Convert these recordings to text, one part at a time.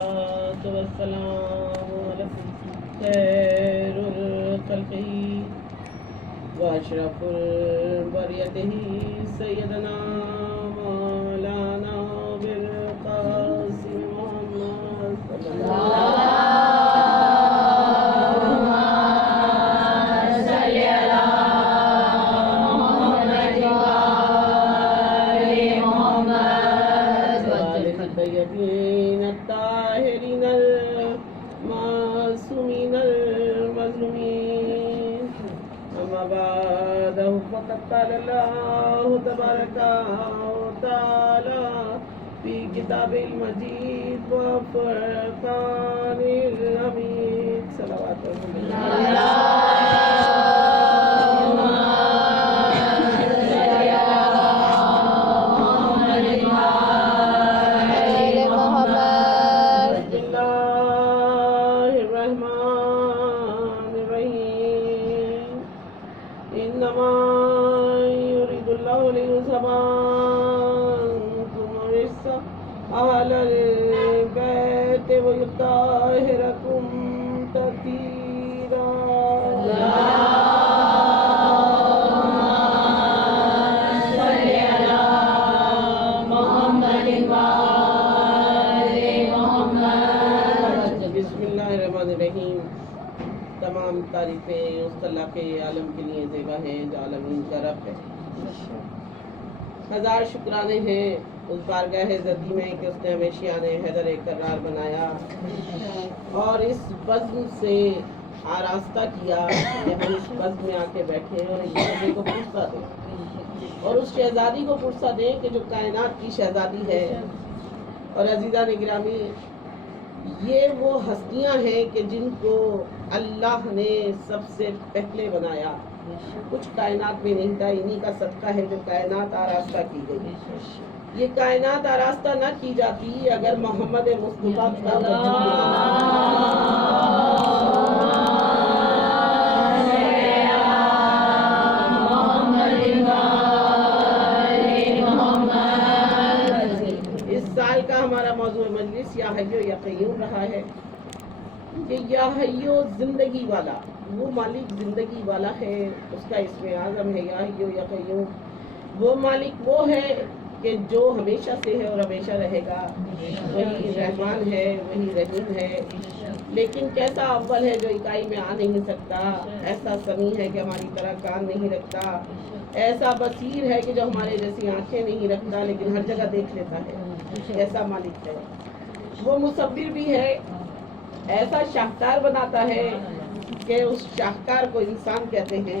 والسلام على خير الخلق وأشرف البرية سيدنا مولانا بالقاسم محمد صلى الله الطيبين الطاهرين المعصومين المظلومين أما بعد فقد قال الله تبارك وتعالى في كتابه المجيد وفرقانه الحميد صلوات إنما يريد الله ليذهب عنكم الرجس أهل البيت ويطهركم تطهيرا. صل على محمد وآل محمد. بسم اللہ الرحمن الرحیم. تمام تعریفیں اس اللہ کے عالم کے لیے زیبا ہیں جو عالمین کا رب ہے. ہزار شکرانے ہیں اس بارگاہ ذاتی میں کہ اس نے ہمیں شیان حیدر کرار بنایا اور اس بزم سے آراستہ کیا کہ ہم اس بزم میں آ کے بیٹھے اور اس شہزادی کو پرسہ دیں اور اس شہزادی کو پرسہ دیں کہ جو کائنات کی شہزادی ہے. اور عزیزان گرامی، یہ وہ ہستیاں ہیں کہ جن کو اللہ نے سب سے پہلے بنایا. کچھ کائنات میں نہیں تھا، انہی کا صدقہ ہے جو کائنات آراستہ کی گئی. یہ کائنات آراستہ نہ کی جاتی اگر محمد مصطفیٰ کا وجود کا. ہمارا موضوع مجلس یا حیو یا قیوم رہا ہے کہ یا حیو زندگی والا، وہ مالک زندگی والا ہے، اس کا اسم اعظم ہے یا حیو یا قیوم. وہ مالک وہ ہے کہ جو ہمیشہ سے ہے اور ہمیشہ رہے گا. وہی رحمان ہے، وہی رحیم ہے، لیکن کیسا اول ہے جو اکائی میں آ نہیں سکتا، ایسا سمیع ہے کہ ہماری طرح کان نہیں رکھتا، ایسا بصیر ہے کہ جو ہمارے جیسی آنکھیں نہیں رکھتا لیکن ہر جگہ دیکھ لیتا ہے. ایسا مالک ہے. وہ مصور بھی ہے، ایسا شاہکار بناتا ہے کہ اس شاہکار کو انسان کہتے ہیں.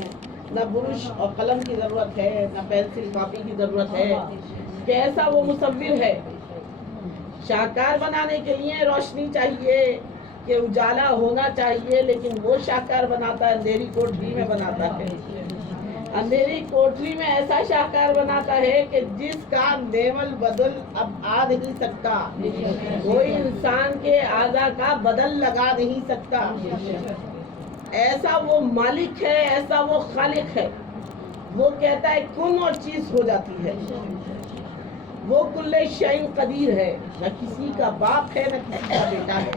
نہ برش اور قلم کی ضرورت ہے، نہ پینسل کاپی کی ضرورت ہے. کیسا وہ مصور ہے. شاہکار بنانے کے لیے روشنی چاہیے کہ اجالا ہونا چاہیے، لیکن وہ شاہکار بناتا ہے اندھیری کوٹری میں بناتا ہے. اندھیری کوٹری میں ایسا شاہکار بناتا ہے کہ جس کا نیول بدل اب آ نہیں سکتا، کوئی انسان کے اعضاء کا بدل لگا نہیں سکتا. ایسا وہ مالک ہے، ایسا وہ خالق ہے. وہ کہتا ہے کن اور چیز ہو جاتی ہے. وہ کل شیء قدیر ہے، نہ کسی کا باپ ہے نہ کسی کا بیٹا ہے.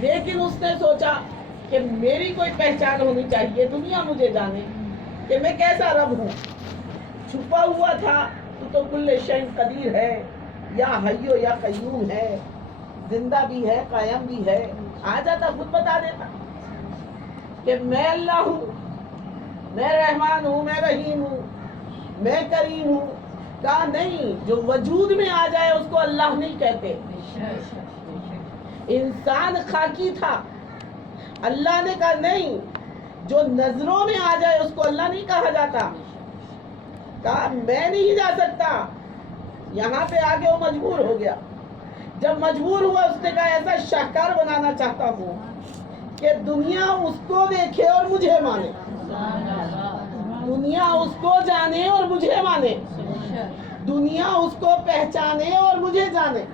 لیکن اس نے سوچا کہ میری کوئی پہچان ہونی چاہیے، دنیا مجھے جانے کہ میں کیسا رب ہوں. چھپا ہوا تھا تو کل شیء قدیر ہے، یا حیو یا قیوم ہے، زندہ بھی ہے قائم بھی ہے. آ جاتا خود بتا دیتا کہ میں اللہ ہوں، میں رحمان ہوں، میں رحیم ہوں، میں کریم ہوں. کہا نہیں، جو وجود میں آ جائے اس کو اللہ نہیں کہتے. انسان خاکی تھا، اللہ نے کہا نہیں، جو نظروں میں آ جائے اس کو اللہ نہیں کہا جاتا. کہا میں نہیں جا سکتا. یہاں پہ آگے وہ مجبور ہو گیا. جب مجبور ہوا اس نے کہا ایسا شاہکار بنانا چاہتا ہوں کہ دنیا اس کو دیکھے اور مجھے مانے، دنیا اس کو جانے اور مجھے مانے، دنیا اس کو پہچانے اور مجھے جانے.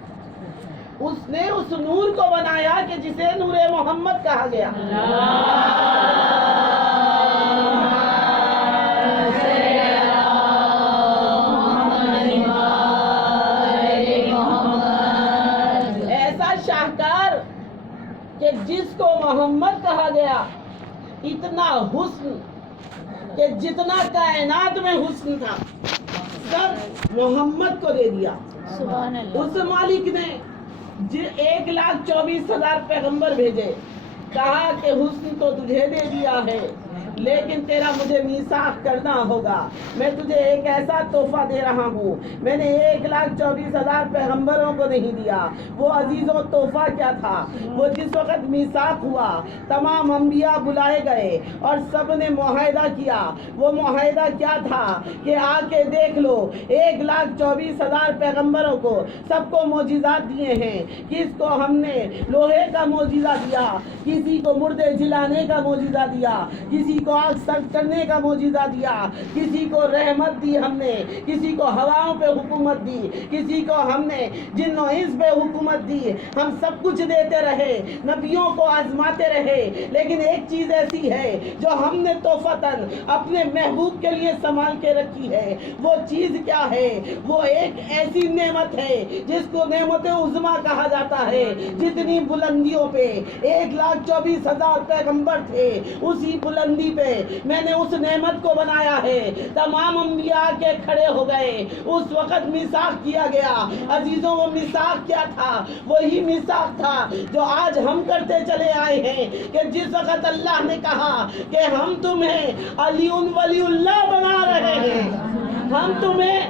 اس نے اس نور کو بنایا کہ جسے نور محمد کہا گیا. شاہکار کہ جس کو محمد کہا گیا، اتنا حسن کہ جتنا کائنات میں حسن تھا سب محمد کو دے دیا۔ سبحان اللہ۔ اس مالک نے 1,24,000 پیغمبر بھیجے، کہا کہ حسن تو تجھے دے دیا ہے لیکن تیرا مجھے میثاق کرنا ہوگا، میں تجھے ایک ایسا تحفہ دے رہا ہوں۔ میں نے 1,24,000 پیغمبروں کو نہیں دیا۔ وہ عزیزوں تحفہ کیا تھا؟ وہ جس وقت میثاق ہوا تمام انبیاء بلائے گئے اور سب نے معاہدہ کیا۔ وہ معاہدہ کیا تھا کہ آ کے دیکھ لو 1,24,000 پیغمبروں کو سب کو معجزات دیے ہیں۔ کس کو ہم نے لوہے کا معجزہ دیا، کسی کو مردے جلانے کا معجزہ دیا، کسی کو آگ سرد کرنے کا معجزہ دیا، کسی کو رحمت دی ہم نے، کسی کو ہواؤں پہ حکومت دی، کسی کو ہم نے جن و انس پہ حکومت دی۔ ہم سب کچھ دیتے رہے، نبیوں کو آزماتے رہے، لیکن ایک چیز ایسی ہے جو ہم نے تحفتاً اپنے محبوب کے لیے سنبھال کے رکھی ہے۔ وہ چیز کیا ہے؟ وہ ایک ایسی نعمت ہے جس کو نعمت عظمیٰ کہا جاتا ہے۔ جتنی بلندیوں پہ 1,24,000 پیغمبر تھے، اسی بلندی پہ میں نے اس نعمت کو بنایا ہے۔ تمام انبیاء کے کھڑے ہو گئے، اس وقت میثاق کیا گیا۔ عزیزوں وہ میثاق کیا تھا؟ وہی میثاق تھا جو آج ہم کرتے چلے آئے ہیں کہ جس وقت اللہ نے کہا کہ ہم تمہیں علی ولی اللہ بنا رہے ہیں، ہم تمہیں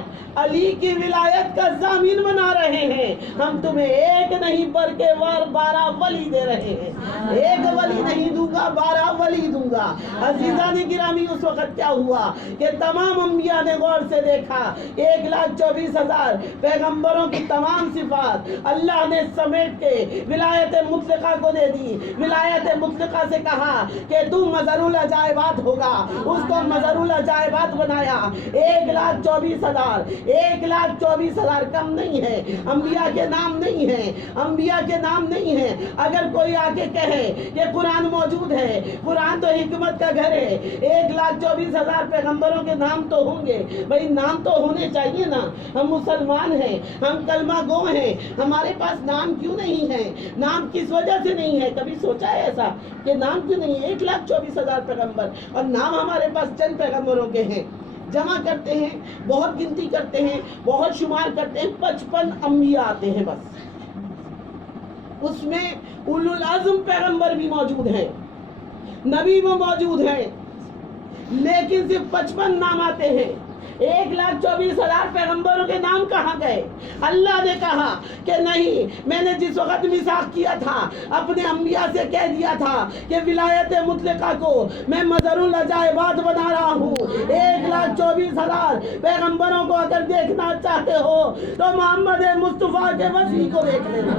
علی کی ولایت کا ضامن بنا رہے ہیں، ہم تمہیں ایک نہیں بلکہ 12 ولی دے رہے ہیں۔ ایک ولی نہیں دوں گا، 12 ولی دوں گا۔ عزیزان گرامی اس وقت کیا ہوا کہ تمام انبیاء نے غور سے دیکھا 1,24,000 پیغمبروں کی تمام صفات اللہ نے سمیٹ کے ولایت مطلقہ کو دے دی۔ ولایت مطلقہ سے کہا کہ تو مظہر العجائبات ہوگا، اس کو مظہر العجائبات بنایا۔ 1,24,000 1,24,000 کم نہیں ہے، انبیاء کے نام نہیں ہیں، انبیاء کے نام نہیں ہیں۔ اگر کوئی آ کے کہے کہ قرآن موجود ہے، قرآن تو حکمت کا گھر ہے، 1,24,000 پیغمبروں کے نام تو ہوں گے، بھئی نام تو ہونے چاہیے نا۔ ہم مسلمان ہیں، ہم کلمہ گو ہیں، ہمارے پاس نام کیوں نہیں ہے؟ نام کس وجہ سے نہیں ہے؟ کبھی سوچا ہے ایسا کہ نام کیوں نہیں ہے؟ 1,24,000 پیغمبر اور نام ہمارے پاس چند پیغمبروں کے ہیں۔ جمع کرتے ہیں، بہت گنتی کرتے ہیں، بہت شمار کرتے ہیں، 55 انبیاء آتے ہیں بس۔ اس میں اولو العزم پیغمبر بھی موجود ہیں، نبی وہ موجود ہیں، لیکن صرف 55 نام آتے ہیں۔ 1,24,000 پیغمبروں کے نام کہاں گئے؟ اللہ نے کہا کہ نہیں، میں نے جس وقت میثاق کیا تھا اپنے انبیاء سے کہہ دیا تھا کہ ولایت مطلقہ کو میں مظہر العجائبات بنا رہا ہوں۔ 1,24,000 پیغمبروں کو اگر دیکھنا چاہتے ہو تو محمد مصطفیٰ کے وسیع کو دیکھ لینا۔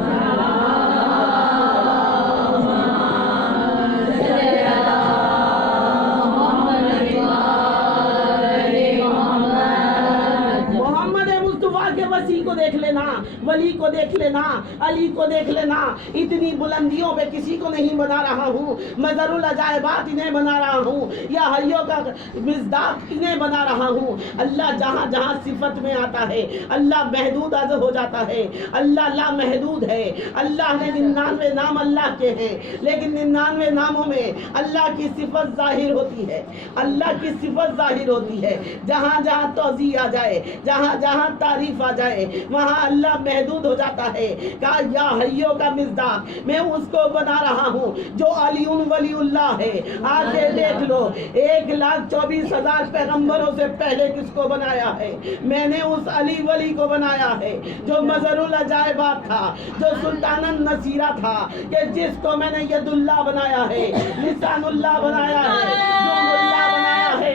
وسیع کو دیکھ لینا، ولی کو دیکھ لینا، علی کو دیکھ لینا۔ اتنی بلندیوں پہ کسی کو نہیں بنا رہا ہوں، مظہر العجائبات انہیں بنا رہا ہوں، یا حیوں کا مصداق انہیں بنا رہا ہوں۔ اللہ جہاں جہاں صفت میں آتا ہے اللہ محدود ہو جاتا ہے، اللہ لامحدود ہے۔ اللہ نے 99 نام اللہ کے ہیں، لیکن 99 ناموں میں اللہ کی صفت ظاہر ہوتی ہے، اللہ کی صفت ظاہر ہوتی ہے۔ جہاں جہاں توضیح آ جائے، جہاں جہاں تعریف آ جائے، وہاں اللہ محدود ہو جاتا ہے۔ کہا یا حیوں کا مصداق میں اس کو بنا رہا ہوں جو علی ولی اللہ ہے۔ آگے دیکھ لو 1,24,000 پیغمبروں سے پہلے کس کو بنایا ہے؟ میں نے اس علی ولی کو بنایا ہے جو مظہر العجائبات تھا، جو سلطان النصیرہ تھا، کہ جس کو میں نے ید اللہ بنایا ہے، لسان اللہ بنایا ہے، جو اللہ بنایا ہے۔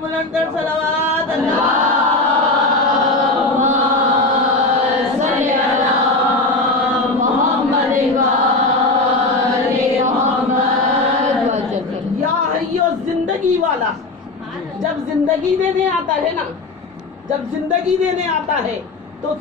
بلندر صلوات یا حیو زندگی والا جب زندگی دینے آتا ہے نا، جب زندگی دینے آتا ہے تو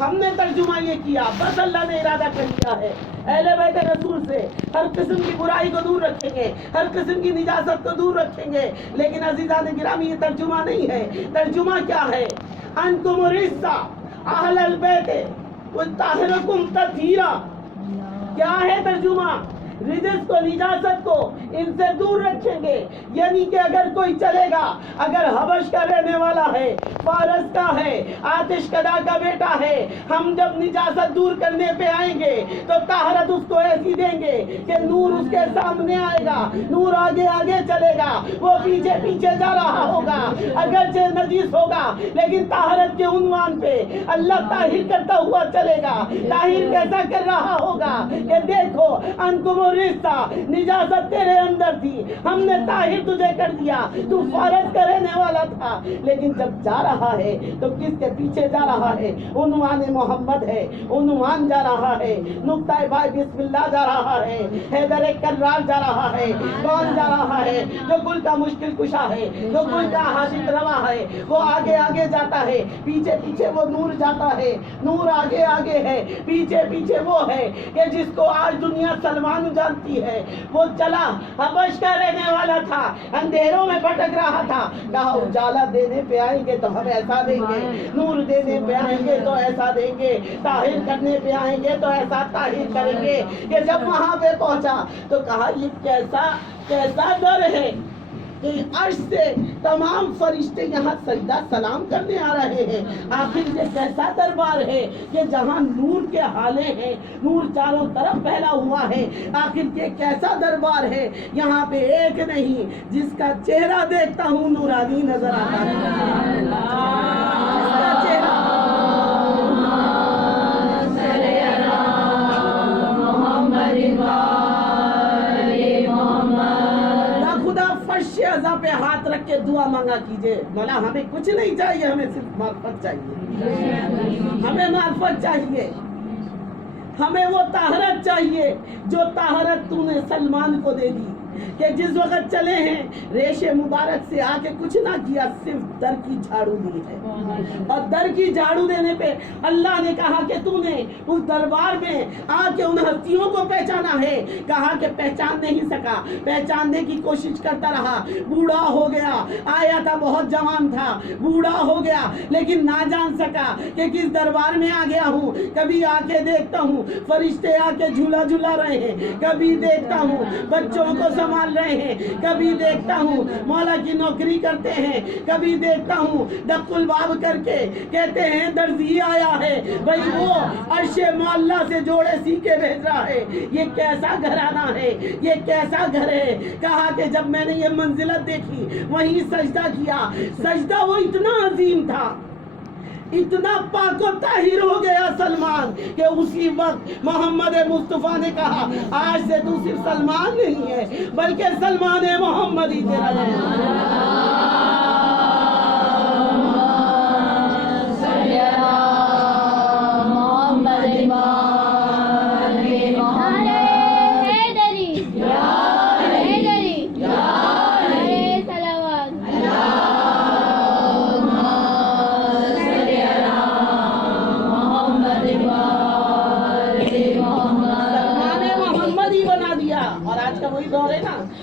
ہم نے ترجمہ یہ کیا، بس اللہ نے ارادہ کر لیا ہے اہل بیت رسول سے ہر قسم کی برائی کو دور رکھیں گے، ہر قسم کی نجاست کو دور رکھیں گے۔ لیکن عزیزان گرامی یہ ترجمہ نہیں ہے۔ ترجمہ کیا ہے؟ انتم رجس اہل البیت وطہرکم تطہیرا۔ کیا ہے ترجمہ؟ رجس کو، نجاست کو ان سے دور رکھیں گے، یعنی کہ اگر کوئی چلے گا، اگر حبش کا رہنے والا ہے، فارس کا ہے، آتش کدا کا بیٹا ہے، ہم جب نجاست دور کرنے پہ آئیں گے تو طہارت اس کو ایسی دیں گے کہ نور اس کے سامنے آئے گا، نور آگے آگے چلے گا، وہ پیچھے پیچھے جا رہا ہوگا، اگرچہ نجیس ہوگا لیکن طہارت کے عنوان پہ اللہ طاہر کرتا ہوا چلے گا۔ طاہر کیسا کر رہا ہوگا کہ دیکھو انکم رجس، نجاست تیرے اندر تھی، ہم نے طاہر تجھے کر دیا، تو فارس کا رہنے والا تھا، لیکن جب جا رہا ہے تو کس کے پیچھے جا رہا ہے؟ عنوان محمد ہے، عنوان جا رہا ہے، نقطہ بھائی بسم اللہ جا رہا ہے، حیدر کرار جا رہا ہے۔ کون جا رہا ہے؟ جو گل کا مشکل کشا ہے، جو گل کا حاجت روا ہے، وہ آگے آگے جاتا ہے، پیچھے پیچھے وہ نور جاتا ہے، نور آگے آگے ہے، پیچھے پیچھے وہ ہے کہ جس کو آج دنیا سلمان جانتی ہے۔ وہ چلا، حبش کا رہنے والا تھا، اندھیروں میں بھٹک رہا تھا، کہا اجالا دینے پہ آئیں گے تو ہم ایسا دیں گے، نور دینے پہ آئیں گے تو ایسا دیں گے، طاہر کرنے پہ آئیں گے تو ایسا طاہر کریں گے کہ جب وہاں پہ پہنچا تو کہا یہ کیسا در ہے کہ عرش سے تمام فرشتے یہاں سجدہ سلام کرنے آ رہے ہیں۔ آخر یہ کیسا دربار ہے کہ جہاں نور کے حالے ہیں، نور چاروں طرف پھیلا ہوا ہے۔ آخر یہ کیسا دربار ہے؟ یہاں پہ ایک نہیں، جس کا چہرہ دیکھتا ہوں نورانی نظر آتا ہے، جس کا چہرہ عزا پہ ہاتھ رکھ کے دعا مانگا کیجئے، مولا ہمیں کچھ نہیں چاہیے، ہمیں صرف معرفت چاہیے، ہمیں معرفت چاہیے، ہمیں وہ طہارت چاہیے جو طہارت تو نے سلمان کو دے دی کہ جس وقت چلے ہیں ریش مبارک سے آ کے کچھ نہ کیا، صرف در کی جھاڑو دی ہے، اور در کی جھاڑو دینے پہ اللہ نے کہا کہ تو نے اس دربار میں آ کے ان ہستیوں کو پہچانا ہے۔ کہا کہ پہچان نہیں سکا، پہچاننے کی کوشش کرتا رہا، بوڑھا ہو گیا، آیا تھا بہت جوان تھا، بوڑھا ہو گیا لیکن نہ جان سکا کہ کس دربار میں آ گیا ہوں۔ کبھی آ کے دیکھتا ہوں فرشتے آ کے جھولا جھولا رہے ہیں، کبھی دیکھتا ہوں بچوں کو سنبھال رہے ہیں، کبھی دیکھتا ہوں مولا کی نوکری کرتے ہیں، کبھی دیکھتا ہوں دق الباب کر کے کہتے ہیں درزی آیا ہے، بھئی وہ عرش معلیٰ سے جوڑے سی کے بھیج رہا ہے۔ یہ کیسا گھرانہ ہے، یہ کیسا گھر ہے؟ کہا کہ جب میں نے یہ منزلت دیکھی وہیں سجدہ کیا، سجدہ وہ اتنا عظیم تھا، اتنا پاک و طاہر ہو گیا سلمان کہ اسی وقت محمد مصطفیٰ نے کہا آج سے تو صرف سلمان نہیں ہے بلکہ سلمان محمد ہی تیرا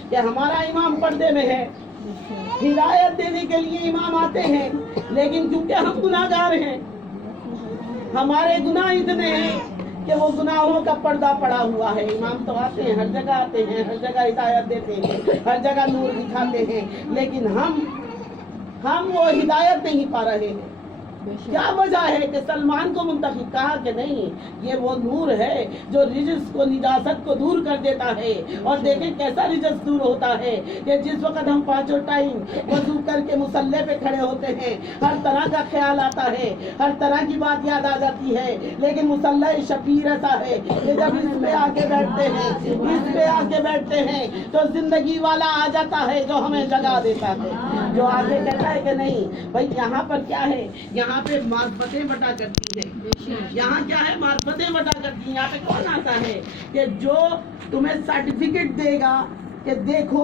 کہ ہمارا امام پردے میں ہے، ہدایت دینے کے لیے امام آتے ہیں، لیکن کیونکہ ہم گناہگار ہیں، ہمارے گناہ اتنے ہیں کہ وہ گناہوں کا پردہ پڑا ہوا ہے۔ امام تو آتے ہیں، ہر جگہ آتے ہیں، ہر جگہ ہدایت دیتے ہیں، ہر جگہ نور دکھاتے ہیں، لیکن ہم وہ ہدایت نہیں پا رہے ہیں۔ کیا وجہ ہے کہ سلمان کو منتخب؟ کہا کہ نہیں، یہ وہ نور ہے جو رجس کو، نجاست کو دور کر دیتا ہے۔ اور دیکھیں کیسا رجس دور ہوتا ہے کہ جس وقت ہم پانچوں ٹائم وضو کر کے مصلی پہ کھڑے ہوتے ہیں ہر طرح کا خیال آتا ہے، ہر طرح کی بات یاد آ جاتی ہے، لیکن مصلی شبیر ایسا ہے کہ جب اس پہ آ کے بیٹھتے ہیں، اس پہ آ کے بیٹھتے ہیں تو زندگی والا آ جاتا ہے جو ہمیں جگا دیتا ہے، جو آگے کہتا ہے کہ نہیں بھائی یہاں پر کیا ہے، یہاں پہ معرفتیں بٹا کرتی ہیں، یہاں کیا ہے معرفتیں بٹا کرتی ہیں۔ یہاں پہ کون آتا ہے کہ جو تمہیں سرٹیفکیٹ دے گا کہ دیکھو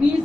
20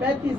35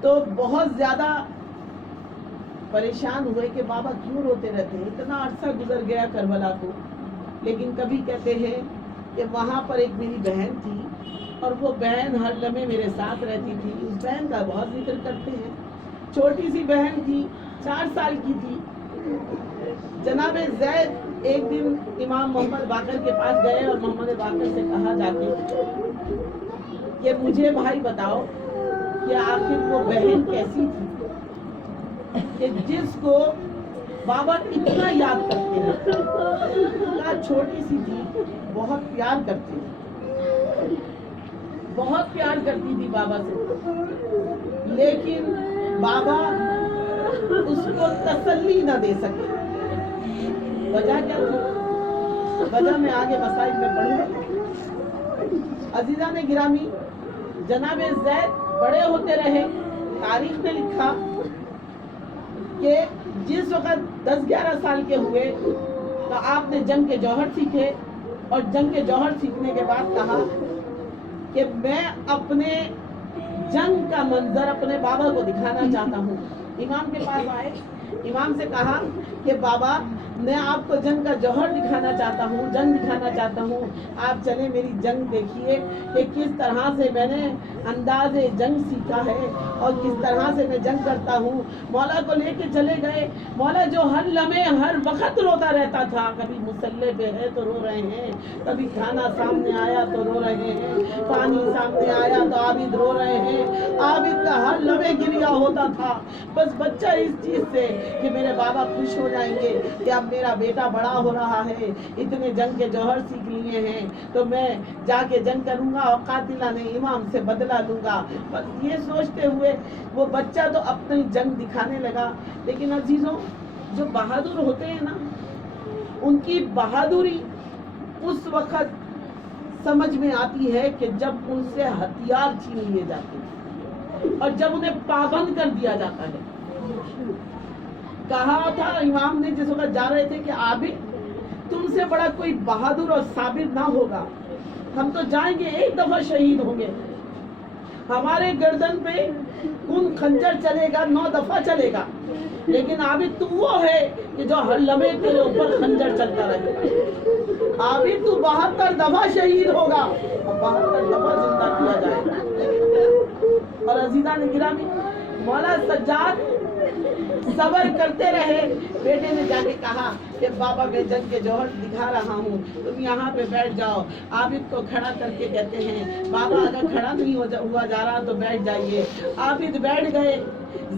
تو بہت زیادہ پریشان ہوئے کہ بابا کیوں روتے رہتے ہیں، اتنا عرصہ گزر گیا کربلا کو، لیکن کبھی کہتے ہیں کہ وہاں پر ایک میری بہن تھی اور وہ بہن ہر لمحے میرے ساتھ رہتی تھی. اس بہن کا بہت ذکر کرتے ہیں. چھوٹی سی بہن تھی، 4 سال کی تھی. جناب زید ایک دن امام محمد باقر کے پاس گئے اور محمد باقر سے کہا جا کے کہ مجھے بھائی بتاؤ کہ آخر وہ بہن کیسی تھی کہ جس کو بابا اتنا یاد کرتے ہیں. چھوٹی سی تھی، بہت پیار کرتی تھی، بہت پیار کرتی تھی بابا سے، لیکن بابا اس کو تسلی نہ دے سکے. وجہ کیا تھی؟ وجہ میں آگے مسائل میں پڑھوں. عزیزان گرامی، جناب زید بڑے ہوتے رہے. تاریخ نے لکھا کہ جس وقت 10-11 سال کے ہوئے تو آپ نے جنگ کے جوہر سیکھے، اور جنگ کے جوہر سیکھنے کے بعد کہا کہ میں اپنے جنگ کا منظر اپنے بابا کو دکھانا چاہتا ہوں. امام کے پاس آئے، امام سے کہا کہ بابا میں آپ کو جنگ کا جوہر دکھانا چاہتا ہوں، جنگ دکھانا چاہتا ہوں، آپ چلیں میری جنگ دیکھیے کہ کس طرح سے میں نے انداز جنگ سیکھا ہے اور کس طرح سے میں جنگ کرتا ہوں. مولا کو لے کے چلے گئے. مولا جو ہر لمحے ہر وقت روتا رہتا تھا، کبھی مسلح پہ ہے تو رو رہے ہیں، کبھی کھانا سامنے آیا تو رو رہے ہیں، پانی سامنے آیا تو عابد رو رہے ہیں. عابد کا ہر لمحے گریا ہوتا تھا، بس بچہ اس چیز سے کہ میرے بابا خوش ہو جائیں گے کہ اب میرا بیٹا بڑا ہو رہا ہے، اتنے جنگ کے جوہر سیکھ لیے ہیں تو میں جا کے جنگ کروں گا اور قاتلانہ امام سے بدلہ لوں گا. بس یہ سوچتے ہوئے وہ بچہ تو اپنی جنگ دکھانے لگا. لیکن عزیزوں، جو بہادر ہوتے ہیں نا، ان کی بہادری اس وقت سمجھ میں آتی ہے کہ جب ان سے ہتھیار چھین لیے جاتے ہیں اور جب انہیں پابند کر دیا جاتا ہے. کہا تھا امام نے جس وقت جا رہے تھے کہ عابد تم سے بڑا کوئی بہادر اور صابر نہ ہوگا، ہم تو جائیں گے ایک دفعہ شہید ہوں گے، ہمارے گردن پہ کون خنجر چلے گا 9 دفعہ چلے گا، لیکن عابد تو وہ ہے کہ جو ہر لمحے تیرے اوپر خنجر چلتا رہے گا. عابد تو 72 دفعہ شہید ہوگا اور 72 دفعہ زندہ کیا جائے گا. اور عزیزان گرامی، مولا سجاد صبر کرتے رہے. بیٹے نے جا کے کہا کہ بابا میں جنگ کے جوہر دکھا رہا ہوں، تم یہاں پہ بیٹھ جاؤ. عابد کو کھڑا کر کے کہتے ہیں بابا اگر کھڑا نہیں ہوا جا رہا تو بیٹھ جائیے. عابد بیٹھ گئے.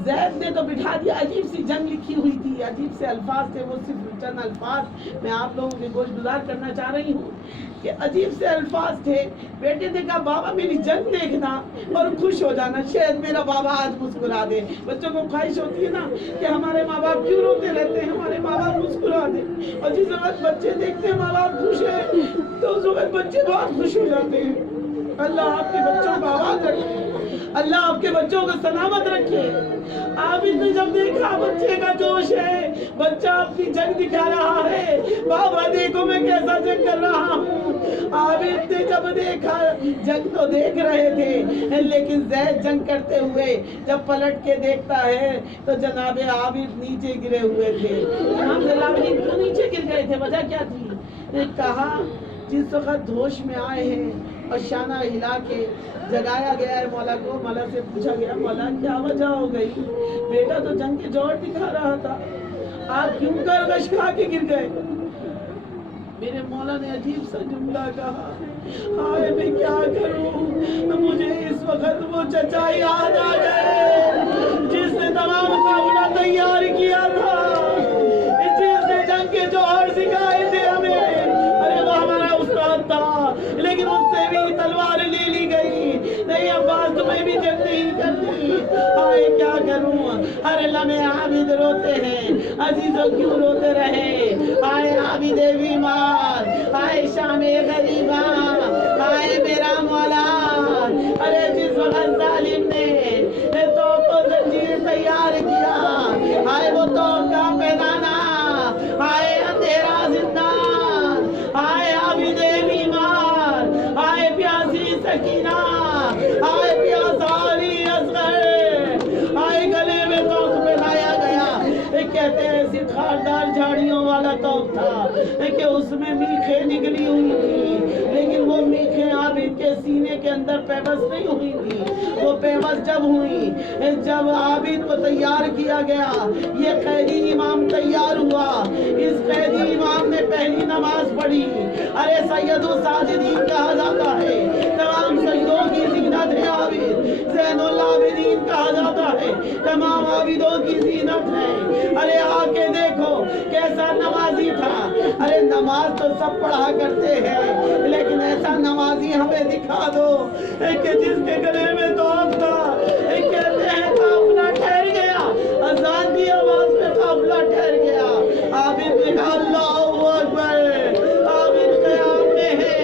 زید نے تو بٹھا دیا. عجیب سی جنگ لکھی ہوئی تھی، عجیب سے الفاظ تھے. وہ صرف چند الفاظ میں آپ لوگوں کے گوش گزار کرنا چاہ رہی ہوں کہ عجیب سے الفاظ تھے. بیٹے نے کہا بابا میری جنگ دیکھنا اور خوش ہو جانا، شاید میرا بابا آج مسکرا دے. بچوں کو خواہش ہوتی ہے نا کہ ہمارے ماں باپ کیوں روتے رہتے ہیں، ہمارے ماں باپ مسکرا دے. اور جس وقت بچے دیکھتے ہیں ماں باپ خوش ہیں تو اس وقت بچے بہت خوش ہو جاتے ہیں. اللہ آپ کے بچوں کو آباد رکھے، اللہ آپ کے بچوں کو سلامت رکھے. عابد نے جب دیکھا بچے کا جوش ہے، بچہ اپنی جنگ دکھا رہا ہے، بابا دیکھو میں کیسا جنگ کر رہا ہوں. عابد نے جب دیکھا، جنگ تو دیکھ رہے تھے لیکن زید جنگ کرتے ہوئے جب پلٹ کے دیکھتا ہے تو جناب عابد نیچے گرے ہوئے تھے. امام جلالدین کیوں نیچے گر گئے تھے؟ وجہ کیا تھی؟ نے کہا جس وقت ہوش میں آئے ہیں اور شانہ ہلا کے جگایا گیا ہے مولا کو، مولا سے پوچھا گیا مولا کیا وجہ ہو گئی؟ بیٹا تو جنگ کے جوہر دکھا رہا تھا، آپ کیوں گرگش کھا کے گر گئے؟ میرے مولا نے عجیب سا جملہ کہا، ہائے میں کیا کروں، مجھے اس وقت وہ چچا یاد آ گئے جس نے تمام قافلہ تیار کیا تھا، جس نے جنگ کے جوہر سکھائے تھے ہمیں. ارے وہ ہمارا استاد تھا لیکن اس سے بھی تلوار لے لی گئی. نہیں عباس تمہیں بھی جنگ نہیں کرنی. ہائے کیا کروں، ہر لمحے عابد روتے ہیں. عزیزوں کیوں روتے رہے؟ ہائے عابد بیمار، ہائے شام غریباں، ہائے میرا مولا. ارے جس وقت ظالم نے تو کو زنجیر تیار کیا، ہائے وہ تو کا پہنانا، ہائے اندھیرا زندان، ہائے عابد بیمار، ہائے پیاسی سکینہ، تھا کہ اس میں میخیں نکلی ہوئی تھی، لیکن وہ میخیں عابد کے سینے کے اندر پیوست نہیں ہوئی تھی۔ وہ پیوست جب ہوئی، جب عابد کو تیار کیا گیا، یہ قیدی امام تیار ہوا، اس قیدی امام نے پہلی نماز پڑھی۔ ارے سید الساجدین کہا جاتا ہے، تمام سجدوں کی زینت ہے عابد، زین العابدین کہا جاتا ہے، تمام عابدوں کی زینت ہے۔ ارے آ کے دیکھو کیسا نمازی تھا۔ ارے نماز تو سب پڑھا کرتے ہیں، لیکن ایسا نمازی ہمیں دکھا دو کہ جس کے گلے میں توق تھا، کہتے ہیں قافلہ ٹھہر گیا، اذان کی آواز میں قافلہ ٹھہر گیا۔ عابد نے کہا اللہ اکبر، عابد قیام میں ہے۔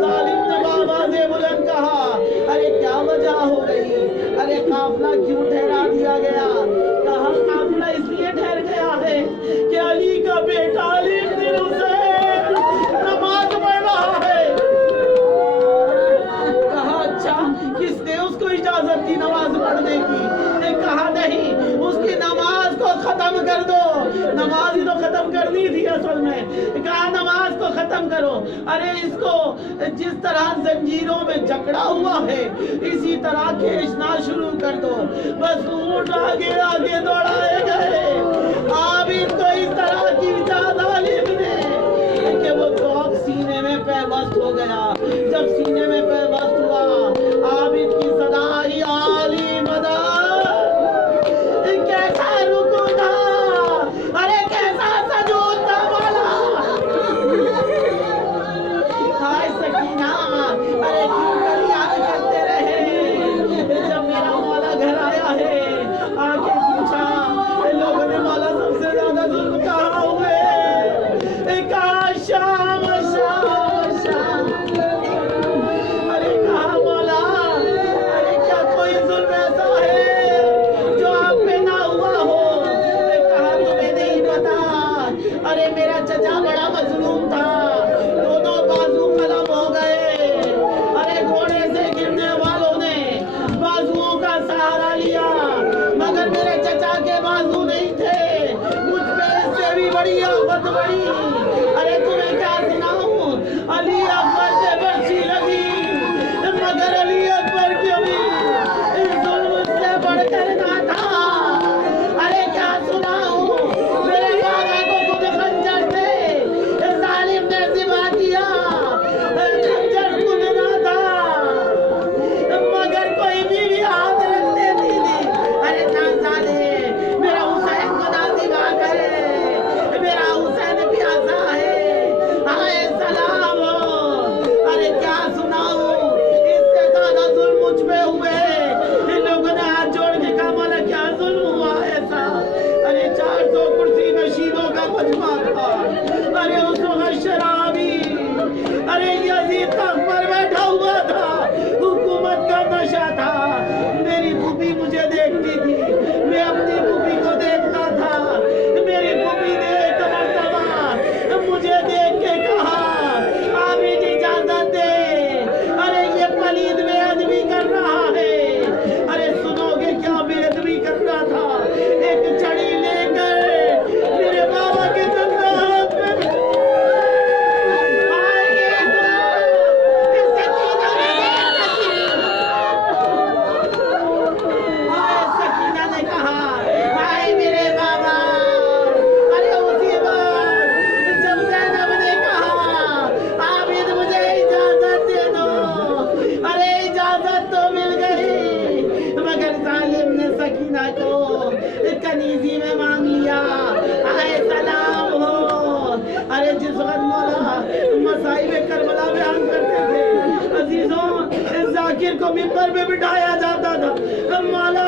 ظالم نے بآواز بلند کہا ارے کیا وجہ ہو گئی، ارے قافلہ کیوں ٹھہرا دیا گیا؟ کہا قافلہ اس لیے ٹھہر گیا ہے کہ علی کا بیٹا علی بن حسین نماز پڑھ رہا ہے۔ کہا اچھا، کس نے اس کو اجازت دی نماز پڑھنے کی؟ نے کہا نہیں، اس کی نماز کو ختم کر دو۔ نماز ہی تو ختم کرنی تھی اصل میں۔ کہا نماز کو ختم کرو۔ ارے اس کو جس طرح زنجیروں میں جکڑا ہوا ہے اسی طرح کھینچنا شروع کر دو۔ بس اونٹ آگے آگے دوڑائے گئے۔ عابد کو اس طرح کی ظالم نے کہ وہ توق سینے میں پیوست ہو گیا۔ جب سینے میں پیوست ہوا، عابد کی صدا آئی عالی مدد۔ کیسا رکوع تھا، ارے کیسا سجود تھا مولا۔ ہائے سکینہ، ارے کیوں فریاد کرتے رہے؟ جب میرا مولا گھر آیا ہے، آ کے پوچھا لوگوں نے مولا سب سے زیادہ ظلم کہاں ہوئے؟ کہا شام شام شام۔ ارے کہا مولا، ارے کیا کوئی ظلم ایسا ہے جو آپ پہ نہ ہوا ہو؟ کہا تمہیں نہیں پتا، ارے میرا چچا بڑا مظلوم تھا، دونوں بازو قلم ہو گئے۔ ارے گھوڑے سے گرنے والوں نے بازوؤں کا سہارا لیا، مگر میرے چچا کے بازو نہیں تھے، مجھ پہ اس سے بھی بڑی آفت پڑی۔ ارے تمہیں کیا سناؤں، علی اکبر سے برچی لگی، مگر علی اکبر کی بھی ظلم سے بڑھ کر نہ تھا۔ ارے کیا سناؤں، میرے بابا کو خود خنجر سے ظالم نے ذبح کیا، خنجر خود نہ تھا، مگر کوئی بھی ہاتھ رکھتے نہیں دی۔ ارے نازالے، میرا حسین کو نہ ذبح کرے، میرا حسین پیاسا ہے، ہائے سلام ہو۔ ارے کیا سناؤں، اس سے زیادہ ظلم مجھ پہ ہوئے۔ ان لوگوں نے ہاتھ جوڑ کے کہا مولا کیا ظلم ہوا ایسا؟ ارے 400 کرسی نشینوں کا مجمع تھا، ارے اس وقت شرابی، ارے یزید تخت پر بیٹھا ہوا تھا، حکومت کا نشہ تھا۔ میری پھوپھی مجھے دیکھتی تھی، میں اپنی پھوپھی کو دیکھتا تھا۔ میری پھوپھی نے ایک مرتبہ مجھے دیکھ کے کہا عابد اجازت دے، ارے یہ پلید بے ادبی کر رہا ہے۔ ارے سنو گے کیا بے ادبی کرتا تھا؟ ایک چھڑی لے کر میرے بابا کے دندہ ہاتھ میں سکینہ نے کہا ہائے میرے بابا۔ ارے اسی وقت جب زینب نے کہا عابد مجھے اجازت دے دو، ارے اجازت تو مل گئی، مگر ظالم نے سکینہ کو کنیزی میں مانگ لیا۔ ہائے سلام ہو۔ ارے جس وقت مولا مصائب کربلا بیان کرتے تھے عزیزوں، ذاکر کو منبر پہ بٹھایا جاتا تھا، مولا